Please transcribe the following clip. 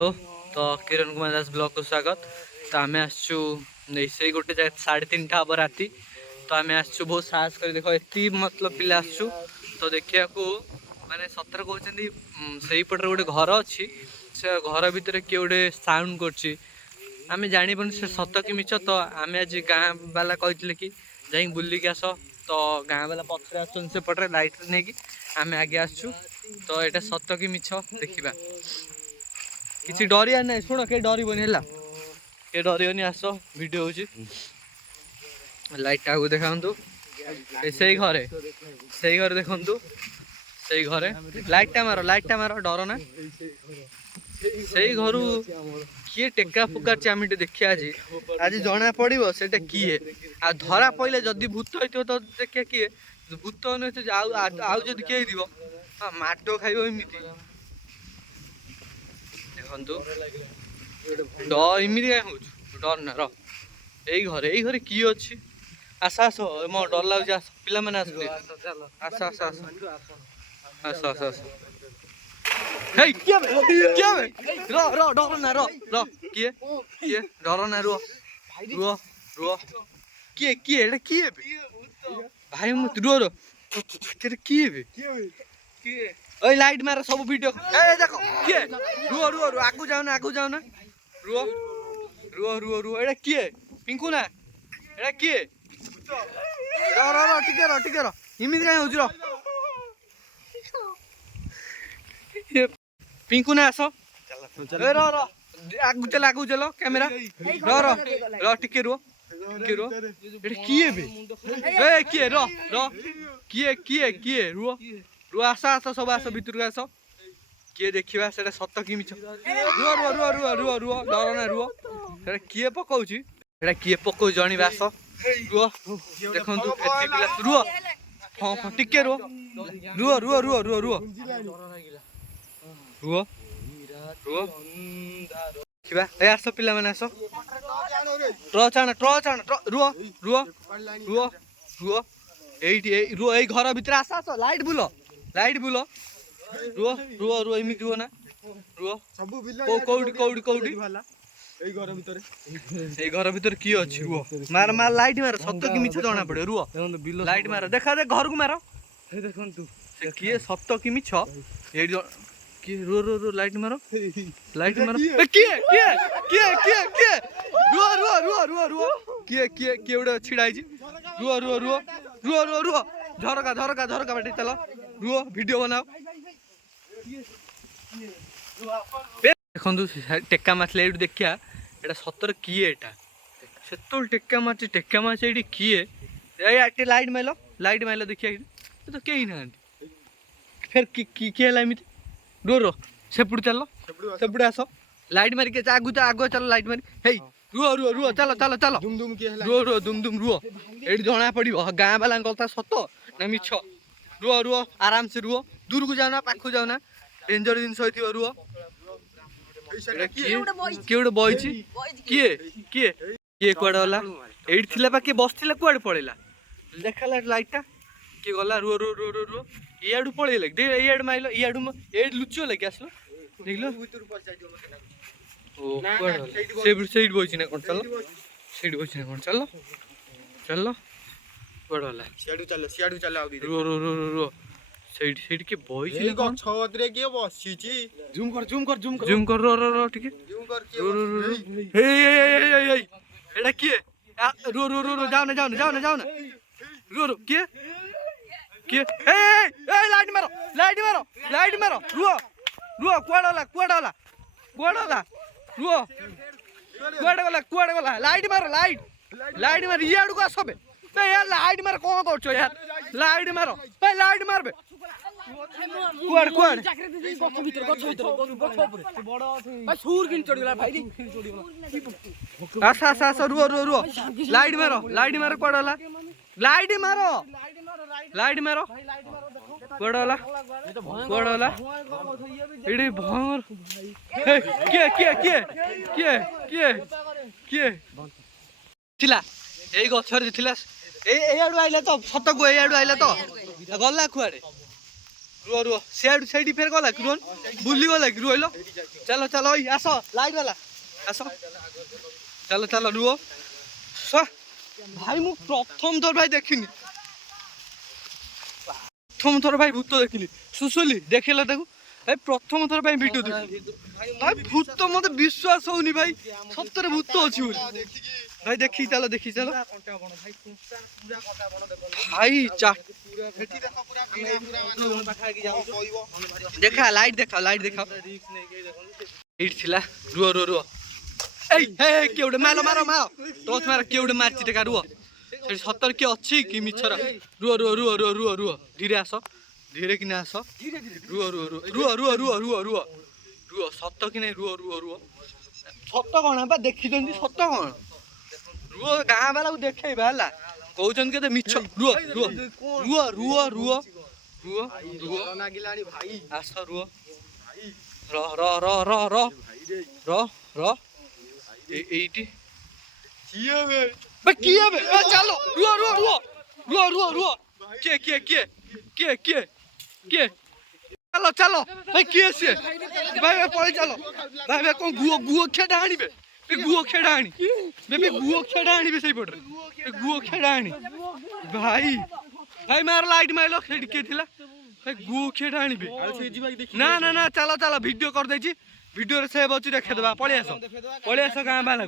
तो किरण कुमार दास ब्लॉग को स्वागत। तो आम आसचु से गोटे 3:30 हम राति। तो आम आसचु बहुत साहस कर देख एति मतलब पिला आसचु तो देखा माने सतर कहते से पटे गोटे घर अच्छी से घर भितर किए गोटे साउंड करें जापर से सत कि मिछ। तो आम आज गाँ बाला कहते कि जा बुलिक आस तो गाँ बाला पथर आसपटे लाइट नहीं कि आम आगे आसचु तो यहाँ सत कि मिछ देखा किसी डरिया ना शुण के डरबनी है के डरबनी आस भिड हो लाइट टाक देखा से घरे देखु से घरे लाइट टा मार डर ना से घर किए टेका फुकार आम देखिए आज जना पड़ो से किए आ धरा पड़े जदि भूत हो तो देखिए किए भूत आउ जदि किए माड खाइब एमती देखु इमिति क्या डर ना रही घरे किए अच्छी आस आस मो डर लगे आस पिला मैंने आस आस आस आस आस आस आस डर ना किए किए डर ना रुह रुह रुह किए किए किए भाई मत रुह रो किए ओए लाइट मार सब वीडियो देखो किए रुह रुह रुह आगु जाओ ना रुह रुह रुह रुह एटा किए पिंकू ना एटा किए टिके रो इमिति काहे होउछ रो पिंकू ना आसो ए रो आगु चलो कैमरा रो टिके रुह एटा किए बे ए किए रो किए रुह रुह आस सब आस भितर आस किए देखा से सत कि मिछ रुह रुह रुह रुह रुह रुह डर ना रुह से किए पकाऊ किए पकाऊ जन आस रुह देखु रुह हाँ टिके रुह रुह रुह रुह रुह रुह रुह रुह देखा आस पिला मैंने आस ट्र चाण रुह रुह रुह रुह रुह ये घर भितर आस आस लाइट बुल रुह रुह रुह इमिति रुह ना रुह कौटी घर भितर किए अच्छी रुह मार मार लाइट मार सत कि मिछ जना पड़े रुह लाइट मार देखा दे घर को मार देखु किए सत कि मिछ किए रुह रुह रुह लाइट मार किए किए किए किए किए रुह रुह रुह रुह रुह किए किए किए गोटे छिड़ा रुह रुह रुह रुह रुह रुह झरका बाटे चलो रुह वीडियो बनाओ देखु टेका मारले ये देखिया एटा सतर किए एटा से टेका मार्च ये किए लाइट माइल देखिए तो कहीं ना फिर किए एमती रो रो सेपट चल सेपटे आस लाइट मारिक आगु चल लाइट मारी हे रुह रुह रुह चल चल चल रुह रुह दुम रुह ये जना पड़ो गाँ बाला कथा सत ना मिछ रुह रुह आराम से रुह दूर को जाओ पाखु जाओ ना डेंजर जिन रुह किए गोटे बही किए किए किए कड़े गला ये किए बसला कड़े पड़ेगा देखा लाइटा किए गला रुह रुह रुह रुह रुह इाड़ू पड़े इाड़ माइल इाड़ू ये लुचिगला कि आसल देख बही ना कौन चल से बही ना कौन चल चल कड़े गला रुह रुह रुह रुह से बही जूम कर रो रो रो ठीक है किए रो रो रो रो जाओ ना रो रो किए किए लाइट मारो रुह रुह कुआडे गला रुह कुआडे गला लाइट मार इाड़ू को आसबे यार लाइट मार कौन कर यार लाइट मार बे आस रुह रुह रुह लाइट मार कड़े गला लाइट मार कड़े गला ये भंवर किए किए किए किए किए किए थिला ए गछर थिला ए आडू आइला तो सत को ए आडू आइला तो गला कुआडे रुह रुह सेड सेडी फेर गला कि रुहन बुली गला कि रुहलो चलो चलो ओइ आसो लाइट वाला आसो चलो चलो रुह भाई मु प्रथम थर भाई देखिनी प्रथम थर भाई भूत देखिली सुसुली देखिला ताकू भाई प्रथम थर भाई वीडियो देखिली भाई भूत मत विश्वास होनी भाई सତରେ भूत अछि बोली भाई देखी चलो भाई देखा लाइट देखा एट थिला रुह रुह रुह ए केउडे मारो मारो मारो टच मारो केउडे मारछि टेका रुह से सतर के अछि कि मिछरा रुह रुह रुह रुह रुह रुह धीरे आसो धीरे किने आसो रुह रुह रुह रुह रुह रुह रुह रुह रुह सत कि नै रुह रुह रुह सत कोन बा देखि जंदी सत कोन रुह गां वाला को देखेबा हला कहउछन के मिछ रुह रुह रुह रुह रुह रुह रुह नागिलानी भाई आसो रुह र र र र र र र एटी किए बे चलो रुह रुह रुह रुह रुह रुह के चलो चलो भाई किए से भाई पळे चलो भाई कोन गुओ खेडा आनी बे गुओ खेडा आनी बे गुओ खेडा आनी बे सही पड़ गुओ खेडा आनी भाई भाई मार लाइट माइलो खेड के थिला भाई गुओ खेडा आनी बे ना ना ना चलो चलो वीडियो कर देछि वीडियो रे सेव अछि देखे देबा पळे आसो गां वाला